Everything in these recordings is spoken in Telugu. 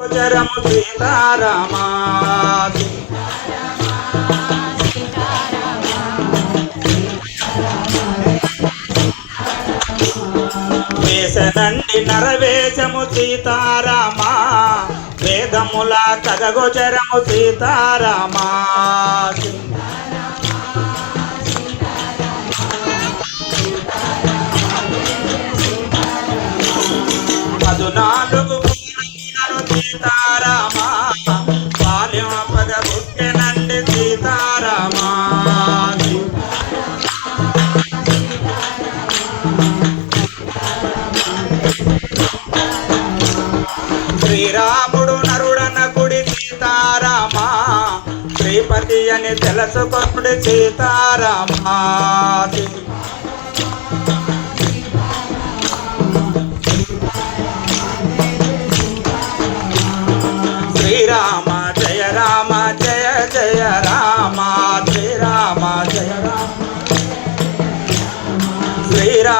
గోచరము సీతారామా వేసనండి నరవేశము సీతారామా? వేదముల కగగోచరము సీతారామా? శ్రీరాముడు నరుడన గుడి సీతారామా శ్రీపతి అని తెలుసుకొనుడి సీతారామా.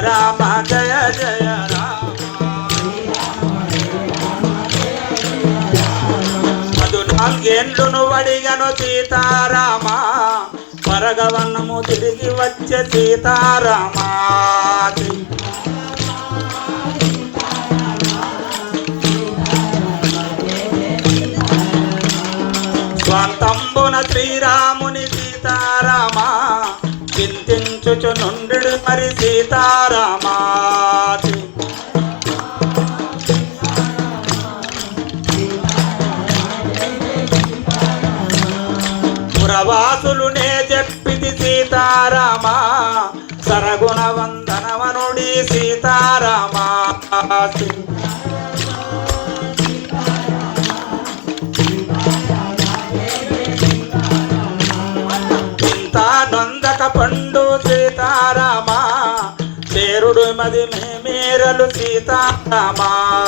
రామ జయ జయ రామ. పదునాలుగేండ్లును వడిగను సీతారామా. పరగవన్నము తిరిగి వచ్చే సీతారామా. వాసులునే చెప్పిది సీతారామ. సరగుణ వందనవనుడి సీతారామ. ఇంత నొందక పండు సీతారామ. చేరుడు మది మేరలు సీతారామా.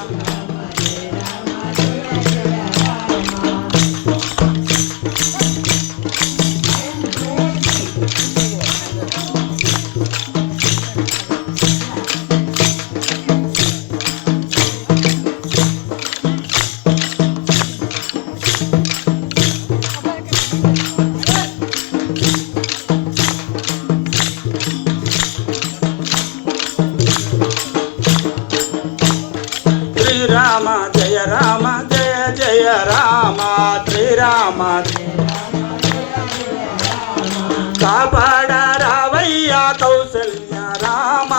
కాపాడ రావయ్య కౌసల్య రామ.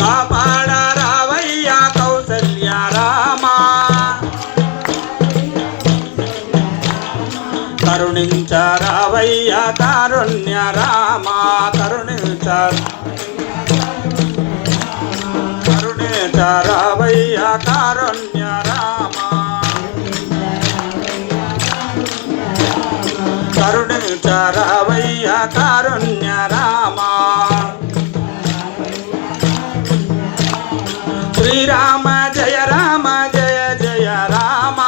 కాపాడ రావయ్య కౌసల్య రామ. కరుణించ రావయ్య కారుణ్య రామ. కరుణించ కరుణించ రావయ్య కారుణ్య రామ. శ్రీరామ జయ రామ జయ జయ రామ.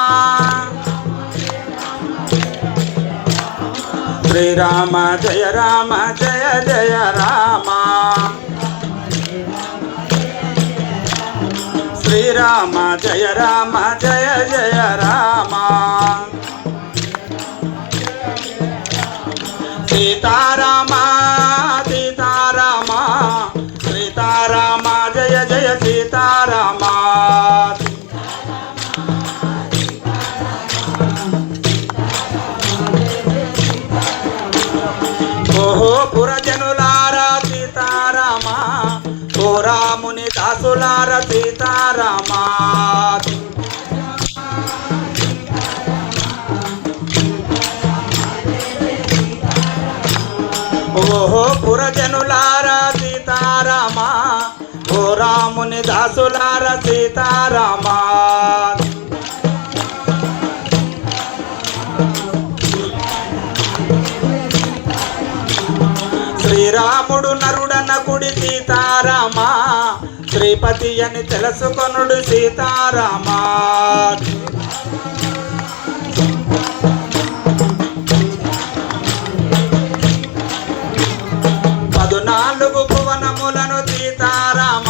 శ్రీరామ జయ రామ జయ జయ రామ. రామ జయ రామ జయ జయ రామ. సీతారామ దాసులార ఓహో పురజనులారా సీతారామా ఓ రాముని దాసులార సీతారామా. శ్రీరాముడు నరుడన కుడి సీతారామ శ్రీపతి అని తెలుసుకొనుడు సీతారామా. పదునాలుగు భువనములను సీతారామ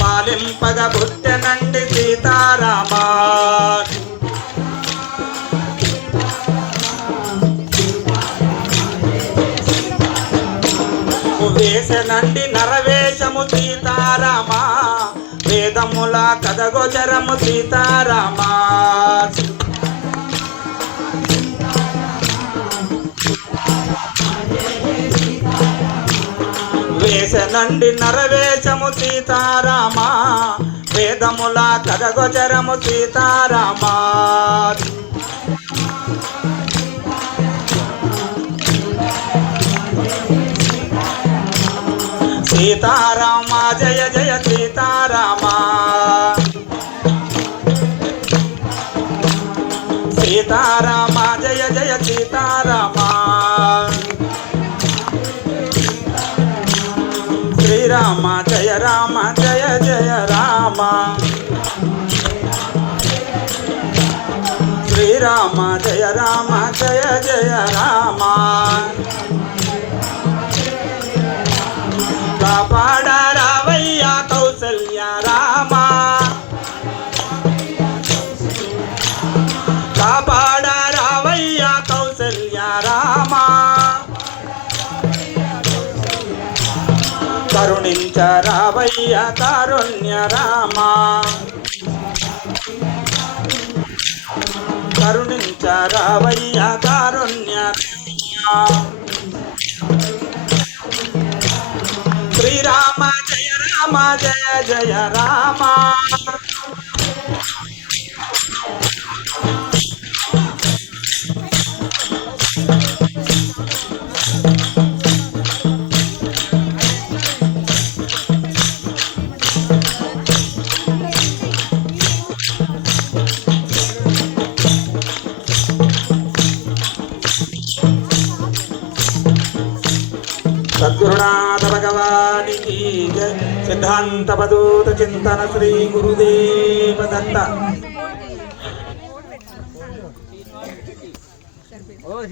పాలింపగ బుట్టెనండి సీతారామా. వేసనండి కదగోచరము సీతారామ. వేసనండి నరవేశము సీతారామా. వేదముల కదగోచరము సీతారామా. సీతారామ జయ జయ కరుణించరావయ్య కారుణ్య రామ. కరుణించరావయ్య కారుణ్య శ్రీరామ జయ రామ జయ జయ రామ. సద్గురునాథ భగవానికి సిద్ధాంత పదూత చింతన శ్రీ గురుదేవ దత్త ఓ